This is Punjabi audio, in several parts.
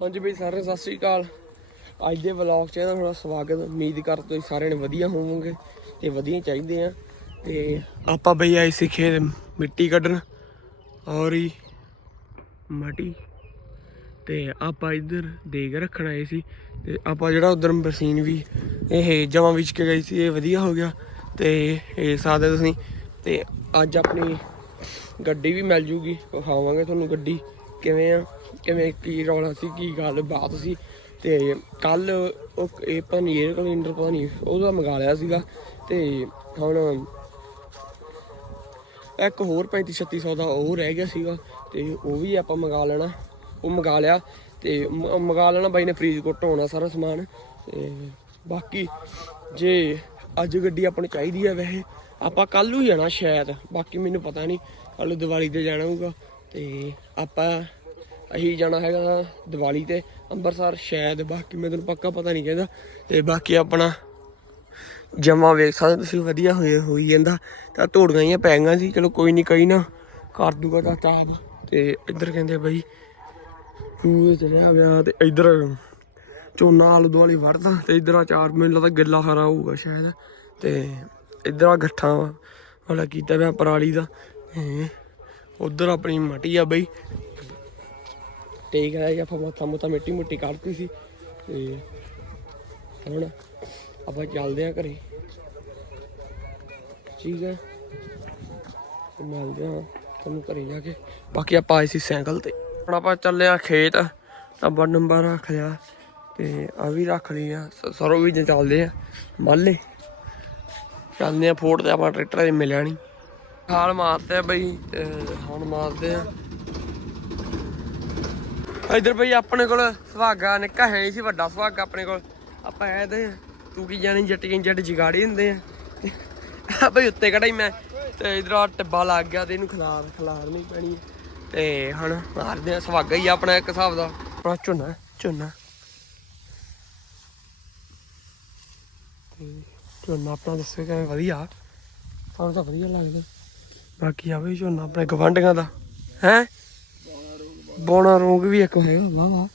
ਹਾਂਜੀ ਬਈ ਸਾਰਿਆਂ ਸਤਿ ਸ੍ਰੀ ਅਕਾਲ। ਅੱਜ ਦੇ ਵਲੌਗ 'ਚ ਇਹਦਾ ਥੋੜਾ ਸਵਾਗਤ, ਉਮੀਦ ਕਰ ਤੁਸੀਂ ਸਾਰਿਆਂ ਨੇ ਵਧੀਆ ਹੋਵੋਗੇ ਤੇ ਵਧੀਆ ਚਾਹੀਦੇ ਆ। ਤੇ ਆਪਾਂ ਬਈ ਆਏ ਸੀ ਖੇਤ ਮਿੱਟੀ ਕੱਢਣ ਔਰ ਹੀ ਮਟੀ। ਤੇ ਆਪਾਂ ਇੱਧਰ ਦੇਗ ਰੱਖਣ ਆਏ ਸੀ ਤੇ ਆਪਾਂ ਜਿਹੜਾ ਉਧਰ ਬਰਸੀਨ ਵੀ ਇਹ ਜਮਾਂ ਵਿੱਚ ਕੇ ਗਈ ਸੀ, ਇਹ ਵਧੀਆ ਹੋ ਗਿਆ। ਤੇ ਇਹ ਸਾਦੇ ਤੁਸੀਂ। ਤੇ ਅੱਜ ਆਪਣੀ ਗੱਡੀ ਵੀ ਮਿਲ ਜੂਗੀ, ਵਿਖਾਵਾਂਗੇ ਤੁਹਾਨੂੰ ਗੱਡੀ। ਕਿਵੇਂ ਆ? ਕਿਵੇਂ ਕੀ ਰੌਲਾ ਸੀ? ਕੀ ਗੱਲ ਬਾਤ ਸੀ? ਤੇ ਕੱਲ ਉਹ ਇਹ ਪਤਾ ਨਹੀਂ 에ਅਰ ਕਲੀਨਰ ਪਤਾ ਨਹੀਂ ਉਹਦਾ ਮੰਗਾ ਲਿਆ ਸੀਗਾ। ਤੇ ਹੁਣ ਇੱਕ ਹੋਰ 35 3600 ਦਾ ਉਹ ਰਹਿ ਗਿਆ ਸੀਗਾ। ਤੇ ਉਹ ਵੀ ਆਪਾਂ ਮੰਗਾ ਲੈਣਾ। ਉਹ ਮੰਗਾ ਲਿਆ। ਤੇ ਮ- ਮੰਗਾ ਲੈਣਾ ਬਾਈ ਨੇ ਫ੍ਰੀਜ ਕੋਟ ਹੋਣਾ ਸਾਰਾ ਸਮਾਨ। ਤੇ ਬਾਕੀ ਜੇ ਅੱਜ ਗੱਡੀ ਆਪਾਂ ਨੂੰ ਚਾਹੀਦੀ ਹੈ ਵੈਸੇ, ਆਪਾਂ ਕੱਲ ਨੂੰ ਹੀ ਜਾਣਾ ਸ਼ਾਇਦ। ਬਾਕੀ ਮੈਨੂੰ ਪਤਾ ਨਹੀਂ। ਕੱਲ ਦੀਵਾਲੀ ਤੇ ਜਾਣਾ ਹੋਊਗਾ। ਤੇ ਆਪਾਂ ਅਸੀਂ ਜਾਣਾ ਹੈਗਾ ਦੀਵਾਲੀ ਤੇ ਅੰਮ੍ਰਿਤਸਰ ਸ਼ਾਇਦ, ਬਾਕੀ ਮੈਂ ਤੁਹਾਨੂੰ ਪੱਕਾ ਪਤਾ ਨਹੀਂ ਕਹਿੰਦਾ। ਤੇ ਬਾਕੀ ਆਪਣਾ ਜਮਾ ਵੇਖ ਸਕਦੇ ਤੁਸੀਂ, ਵਧੀਆ ਹੋਏ ਹੋਈ ਜਾਂਦਾ। ਤਾਂ ਧੋੜੀਆਂ ਹੀ ਪੈ ਗਈਆਂ ਸੀ, ਚਲੋ ਕੋਈ ਨਹੀਂ ਕਈ ਨਾ, ਕਰ ਦੂਗਾ ਤਾਂ ਚਾਪ। ਤੇ ਇੱਧਰ ਕਹਿੰਦੇ ਬਈ ਤੂੰ ਰਿਹਾ ਗਿਆ ਤੇ ਇੱਧਰ ਝੋਨਾ ਆਲੂ ਦੁਆਲੀ ਵੜਦਾ ਤੇ ਇੱਧਰ ਆ ਚਾਰ, ਮੈਨੂੰ ਲੱਗਦਾ ਗਿੱਲਾ ਹਰਾ ਹੋਊਗਾ ਸ਼ਾਇਦ। ਤੇ ਇੱਧਰ ਆ ਗੱਠਾਂ ਵਾਲਾ ਕੀਤਾ ਪਿਆ ਪਰਾਲੀ ਦਾ। ਉਧਰ ਆਪਣੀ ਮਟੀ ਆ ਬਈ। ਠੀਕ ਹੈ ਜੀ ਆਪਾਂ ਮੱਥਾ ਮੁੱਥਾ ਮਿੱਟੀ ਮੁੱਟੀ ਕੱਢਤੀ ਸੀ ਤੇ ਹੁਣ ਆਪਾਂ ਚੱਲਦੇ ਆ ਘਰੇ। ਠੀਕ ਹੈ। ਤੇ ਮਿਲਦੇ ਆ ਤੁਹਾਨੂੰ ਘਰੇ ਜਾ ਕੇ। ਬਾਕੀ ਆਪਾਂ ਆਏ ਸੀ ਸਾਈਕਲ ਤੇ। ਹੁਣ ਆਪਾਂ ਚੱਲੇ ਆ ਖੇਤ। ਨੰਬਰ ਨੰਬਰ ਰੱਖ ਲਿਆ ਤੇ ਆ ਵੀ ਰੱਖ ਲਈ ਆ। ਸ- ਸਰੋਂ ਵੀ ਚੱਲਦੇ ਆ। ਮਾਲੇ ਚੱਲਦੇ ਆ ਫੋਟ ਤੇ ਆਪਾਂ ਟਰੈਕਟਰ ਦੇ ਮਿਲਿਆ ਨਹੀਂ। ਹਾਲ ਮਾਰਦੇ ਆ ਬਈ, ਤੇ ਹੁਣ ਮਾਰਦੇ ਆ ਇਧਰ ਬਈ ਆਪਣੇ ਕੋਲ ਸੁਹਾਗਾ, ਨਿੱਕਾ ਹੈ ਨਹੀਂ ਸੀ ਵੱਡਾ ਸੁਹਾਗਾ ਆਪਣੇ ਕੋਲ। ਆਪਾਂ ਐਦੇ ਤੂੰ ਕੀ ਜਾਣੀ ਜੱਟੀਆਂ ਜੱਟ ਜਗਾੜੀ ਹੁੰਦੇ ਆ। ਬਈ ਉੱਤੇ ਕਢਾਈ ਮੈਂ, ਤੇ ਇਧਰ ਆ ਟਿੱਬਾ ਲੱਗ ਗਿਆ ਤੇ ਇਹਨੂੰ ਖਿਲਾਰ ਖਿਲਾਰ ਨਹੀਂ ਪੈਣੀ ਤੇ ਹੁਣ ਮਾਰਦੇ ਆ, ਸੁਹਾਗਾ ਹੀ ਆ ਆਪਣਾ ਇੱਕ ਹਿਸਾਬ ਦਾ। ਆਪਣਾ ਝੋਨਾ ਝੋਨਾ। ਝੋਨਾ ਆਪਣਾ ਦੱਸੋ ਕਿਵੇਂ ਵਧੀਆ। ਸਾਨੂੰ ਤਾਂ ਵਧੀਆ ਲੱਗਦਾ। ਬਾਕੀ ਆ ਬਈ ਝੋਨਾ ਆਪਣੇ ਗਵਾਂਢੀਆਂ ਦਾ। ਹੈ? ਬੋਣਾ ਰੋਂਗ ਵੀ ਇੱਕ ਹੈਗਾ ਵਾ ਵਾਹ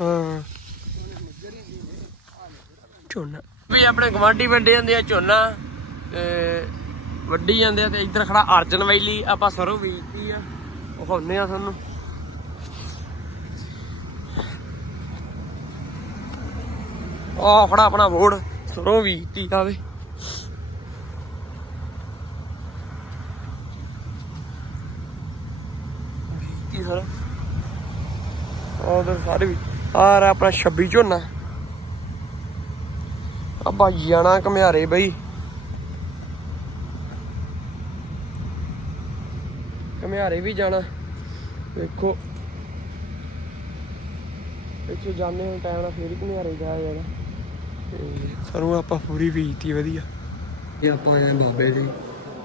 ਹਾਂ। ਝੋਨਾ। ਵੀ ਆਪਣੇ ਗਵਾਂਢੀ ਵੰਡੇ ਜਾਂਦੇ ਆ ਝੋਨਾ, ਤੇ ਵੱਡੀ ਜਾਂਦੇ ਆ ਤੇ ਇੱਧਰ ਖੜਾ ਅਰਜਨ ਵੈਲੀ ਆਪਾਂ ਸਰੋਂ ਬੀਜਤੀ ਆ। ਵਿਖਾਉਂਦੇ ਆ ਤੁਹਾਨੂੰ। ਆਹ ਖੜਾ ਆਪਣਾ ਬੋੜ ਸਰੋਂ ਬੀਜਤੀ ਆਵੇ ਕੀ ਸਰ ਉਹਦੇ ਸਾਰੇ ਵੀ। ਆਹ ਰਿਹਾ ਆਪਣਾ 26 ਝੋਨਾ। ਆ ਜਾਣਾ ਘਮਿਆਰੇ ਬਈ। ਘਮਿਆਰੇ ਵੀ ਜਾਣਾ। ਵੇਖੋ। ਇੱਥੇ ਜਾਣੇ ਹੁਣ ਟਾਈਮ ਨਾਲ ਫੇਰ ਹੀ ਘਮਿਆਰੇ ਜਾਇਆ ਜਾਣਾ ਤੇ ਸਰੋਂ ਆਪਾਂ ਪੂਰੀ ਬੀਜਤੀ ਵਧੀਆ। ਇਹ ਆਪਾਂ ਆਏ ਆ ਬਾਬੇ ਦੇ।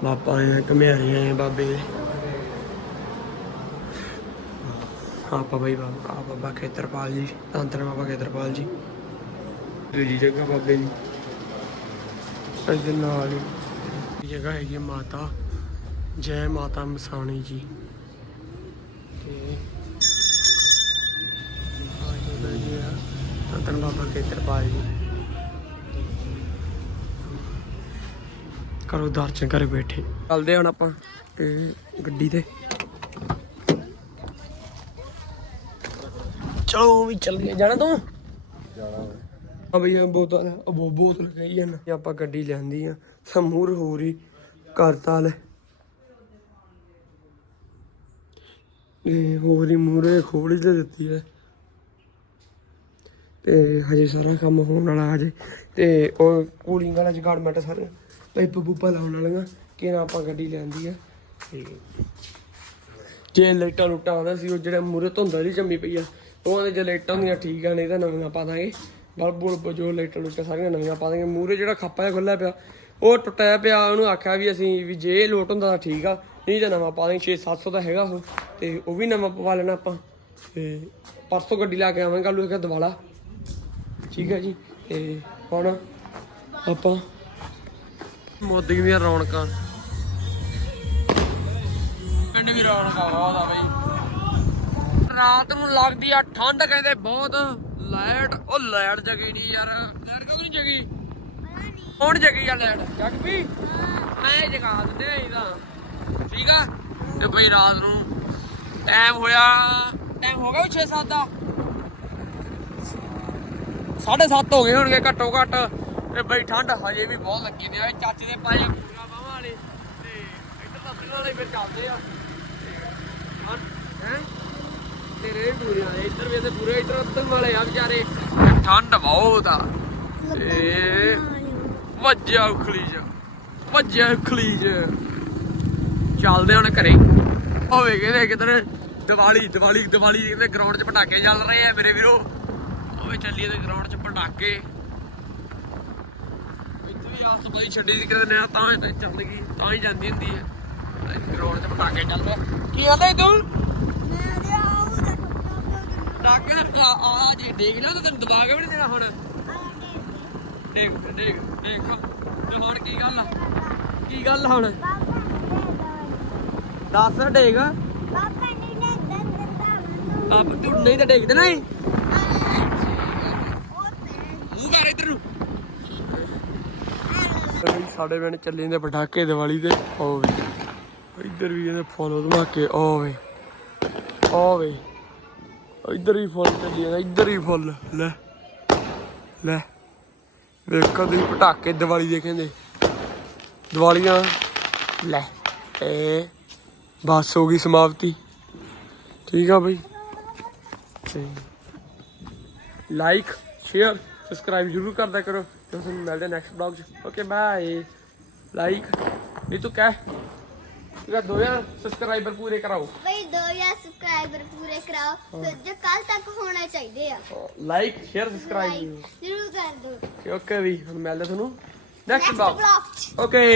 ਬਾਬਾ ਆਏ ਆ ਘਮਿਆਰੇ ਆਏ ਆ ਬਾਬੇ ਦੇ। ਆਪਾਂ ਬਈ ਬਾਬਾ ਆ ਬਾਬਾ ਖੇਤਰਪਾਲ ਜੀ ਤੰਤਰ ਬਾਬਾ ਖੇਤਰਪਾਲ ਜੀ। ਦੂਜੀ ਜਗ੍ਹਾ ਬਾਬੇ ਦੀ। ਇਹਦੇ ਨਾਲ ਹੀ ਜਗ੍ਹਾ ਹੈਗੀ ਹੈ ਮਾਤਾ ਜੈ ਮਾਤਾ ਮਸਾਣੀ ਜੀ। ਤੇ ਆ ਜਗ੍ਹਾ ਜੀ ਆ ਤੰਤਰ ਬਾਬਾ ਖੇਤਰਪਾਲ ਜੀ। ਕਰੋ ਦਰਸ਼ਨ ਕਰੇ ਬੈਠੇ। ਚੱਲਦੇ ਹੁਣ ਆਪਾਂ ਗੱਡੀ ਤੇ। ਚਲੋ ਵੀ ਚੱਲ ਗਏ ਜਾਣਾ ਤੂੰ? ਆ ਬਈ ਇਹ ਬੋਤਲ ਉਹ ਬੋਤਲ ਕਹੀ ਜਾਂਦਾ ਇਹ ਆਪਾਂ ਗੱਡੀ ਲੈਂਦੀ ਆ। ਸਮੂਰ ਹੋ ਰਹੀ ਕਰਤਾ ਲੈ। ਇਹ ਹੋਰ ਹੀ ਮੂਰੇ ਖੋਲੀ ਤੇ ਦਿੱਤੀ ਹੈ ਤੇ ਹਜੇ ਸਾਰਾ ਕੰਮ ਹੋਣ ਵਾਲਾ ਹਜੇ। ਤੇ ਉਹ ਕੂਲਿੰਗ ਵਾਲਾ ਜਗਾੜਮੈਂਟ ਸਾਰੇ ਪਾਈਪ ਪੂਪਾ ਲਾਉਣ ਵਾਲੀਆਂ। ਕਿ ਆਪਾਂ ਗੱਡੀ ਲੈਂਦੀ ਆ। ਤੇ ਜੇ ਲਾਈਟਾਂ ਲੁੱਟਾਂ ਆਉਂਦਾ ਸੀ, ਉਹ ਜਿਹੜਾ ਮੂਰੇ ਧੁੰਦ ਵਾਲੀ ਜੰਮੀ ਪਈ ਆ। ਉਹ ਦੇ ਜੇ ਲਾਈਟਾਂ ਹੁੰਦੀਆਂ ਠੀਕ ਆ, ਨਹੀਂ ਤਾਂ ਨਵੀਆਂ ਪਾ ਦਾਂਗੇ। ਬਲਬ ਬੁਲਬ ਜੋ ਲਾਈਟਾਂ ਲੁੱਟਾਂ ਸਾਰੀਆਂ ਨਵੀਆਂ ਪਾ ਦਾਂਗੇ। ਮੂਰੇ ਜਿਹੜਾ ਖਾਪਾ ਜਿਹਾ ਖੁੱਲਿਆ ਪਿਆ, ਉਹ ਟੁੱਟਿਆ ਪਿਆ, ਉਹਨੂੰ ਆਖਿਆ ਵੀ ਅਸੀਂ ਵੀ ਜੇ ਲੋਟ ਹੁੰਦਾ ਤਾਂ ਠੀਕ ਆ, ਨਹੀਂ ਤਾਂ ਨਵਾਂ ਪਾ ਦਾਂਗੇ 6-700 ਦਾ ਹੈਗਾ ਉਹ, ਤੇ ਉਹ ਵੀ ਨਵਾਂ ਪਵਾ ਲੈਣਾ ਆਪਾਂ। ਤੇ ਪਰਸੋਂ ਗੱਡੀ ਲਾ ਕੇ ਆਵਾਂਗੇ ਕੱਲੂ ਨੂੰ ਦਿਵਾਲਾ ਠੀਕ ਹੈ ਜੀ, ਤੇ ਹੁਣ ਆਪਾਂ ਮੋਦੀ ਦੀਆਂ ਰੌਣਕਾਂ। ਪਿੰਡ ਵੀ ਰੌਣਕ ਬਹੁਤ ਆ ਬਈ। ਰਾਤ ਨੂੰ ਲੱਗਦੀ ਆ ਠੰਡ ਕਹਿੰਦੇ ਬਹੁਤ। ਲਾਈਟ, ਉਹ ਲਾਈਟ ਜਗੀ ਨਹੀਂ ਯਾਰ। ਲਾਈਟ ਕਿਉਂ ਨਹੀਂ ਜਗੀ? ਹੁਣ ਜਗੀ ਆ ਲਾਈਟ। ਜਗ ਵੀ? ਮੈਂ ਜਗਾ ਦਿੰਦੇ ਆ ਇਹਦਾ। ਠੀਕ ਆ? ਤੇ ਬਈ ਰਾਤ ਨੂੰ ਟਾਈਮ ਹੋਇਆ ਟਾਈਮ ਹੋ ਗਿਆ 6-7 ਦਾ? 7:30 ਹੋ ਗਏ ਹੋਣਗੇ ਘੱਟੋ ਘੱਟ। ਤੇ ਬਈ ਠੰਡ ਹਜੇ ਵੀ ਬਹੁਤ ਲੱਗੀ ਨੇ ਆ। ਚਾਚੇ ਦੇ ਪਾਏ ਪੂਰਾ ਬਾਹਾਂ ਵਾਲੇ। ਤੇ ਇੱਧਰ ਤਾਂ ਵਾਲੇ ਫਿਰ ਚੱਲਦੇ ਆ। ਹੈ? ਤੇਰੇ ਵੀ ਪੂਰੇ ਆ ਇੱਧਰ ਵੀ ਤੇ ਪੂਰੇ ਇੱਧਰ ਉੱਧਰ ਵਾਲੇ ਆ ਵਿਚਾਰੇ। ਤੇ ਠੰਡ ਬਹੁਤ ਆ। ਤੇ ਵੱਜਿਆ ਉਖਲੀ ਚ ਵੱਜਿਆ ਉਖਲੀ ਚ। ਚੱਲਦੇ ਹੁਣ ਘਰੇ। ਹੋਵੇ ਕਿਤੇ ਕਿਧਰ ਦੀਵਾਲੀ ਦੀਵਾਲੀ ਦੀਵਾਲੀ ਦੇ ਗਰਾਊਂਡ 'ਚ ਪਟਾਕੇ ਚੱਲ ਰਹੇ ਆ ਮੇਰੇ ਵੀਰੋ। ਹੋਵੇ ਚੱਲੀਏ ਤੇ ਗਰਾਊਂਡ 'ਚ ਪਟਾਕੇ। ਇੱਥੇ ਵੀ ਆਸ ਬਈ ਛੱਡੀ ਦੀ ਕਿਤੇ ਨਾ ਤਾਂ ਹੀ ਚੱਲ ਗਈ ਤਾਂ ਹੀ ਜਾਂਦੀ ਹੁੰਦੀ ਹੈ। ਗਰਾਊਂਡ 'ਚ ਪਟਾਕੇ ਚੱਲਦੇ ਕੀ ਹਾਲੇ ਤੂੰ ਪਟਾਕੇ ਆ ਆ ਜੇ, ਦੇਖ ਲਿਆ ਤੈਨੂੰ ਦਬਾ ਕੇ ਵੀ ਨਹੀਂ ਦੇਣਾ ਹੁਣ। ਦੇਖ ਦੇਖ ਦੇਖ। ਤੇ ਹੁਣ ਕੀ ਗੱਲ ਆ? ਕੀ ਗੱਲ ਹੁਣ? ਦੱਸ ਡੇਗ ਆਪ ਤੂੰ ਨਹੀਂ ਤਾਂ ਡੇਗ ਦੇਣਾ ਏ। ਮੂੰਹ ਕਰ ਇੱਧਰ ਨੂੰ। ਸਾਡੇ ਪਿੰਡ ਚੱਲੇ ਨੇ ਪਟਾਕੇ ਦੀਵਾਲੀ ਦੇ ਓਵੇ। ਇੱਧਰ ਵੀ ਇਹਦੇ ਫੋਲੋ ਧਮਾਕੇ। ਓਵੇ। ਓਵੇ। ਇੱਧਰ ਹੀ ਫੁੱਲ ਚੱਲੀ ਜਾਂਦਾ, ਇੱਧਰ ਹੀ ਫੁੱਲ, ਲੈ ਲੈ। ਵੇਖੋ ਤੁਸੀਂ ਪਟਾਕੇ ਦੀਵਾਲੀ ਦੇ ਕਹਿੰਦੇ। ਦੀਵਾਲੀਆਂ, ਲੈ ਇਹ ਬਸ ਹੋ ਗਈ ਸਮਾਪਤੀ। ਠੀਕ ਆ ਬਈ। ਲਾਈਕ ਸ਼ੇਅਰ ਸਬਸਕ੍ਰਾਈਬ ਜ਼ਰੂਰ ਕਰਦਾ ਕਰੋ। ਤੇ ਤੁਹਾਨੂੰ ਮਿਲਦੇ ਨੈਕਸਟ ਬਲੌਗ 'ਚ। ਓਕੇ ਬਾਏ ਲਾਈਕ ਇਹ ਤੂੰ ਕਹਿ। ਤੂੰ ਕਹਿ 2000 ਸਬਸਕ੍ਰਾਈਬਰ ਪੂਰੇ ਕਰਾਓ। ਸਬਸਕ੍ਰਾਈਬਰ ਪੂਰੇ ਕਰਾਓ। ਜੋ ਕੱਲ ਤੱਕ ਹੋਣੇ ਚਾਹੀਦੇ ਆ। ਲਾਈਕ ਸ਼ੇਅਰ ਸਬਸਕ੍ਰਾਈਬ ਜ਼ਰੂਰ ਕਰ ਦਿਓ। ਓਕੇ ਵੀ ਹੁਣ ਮਿਲਦੇ ਤੁਹਾਨੂੰ। Next blog okay